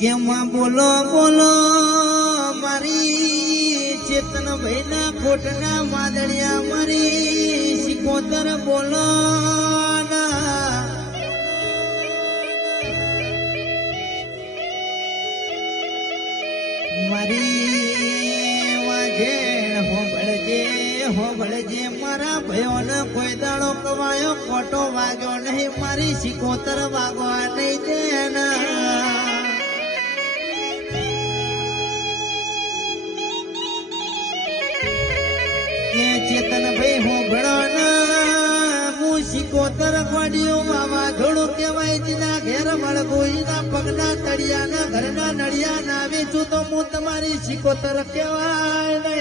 કેમાં બોલો બોલો મારી ચેતન ભાઈના ખોટના વાદળિયા મારી સિકોતર બોલો મારી વાજેણ હોબળજે મારા ભયોને કોઈ દાડો કવાયો ખોટો વાગ્યો નહીં મારી સિકોતર વાગવા નહીં દેના ચેતન ભાઈ હોબળો ના હું સિકોતર ગોડિયો વાવાઝોડું કહેવાય જીના ઘેર મળગોઈના પગના તળિયાના ઘરના નળિયા ના વેચું તો હું તમારી સિકોતર કહેવાય ને